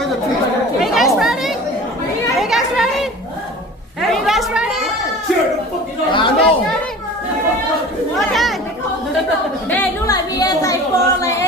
guys are too bad. Are you guys ready? Are you guys ready? Are you guys ready? I know. Okay. Đây lúc này bia tay cô này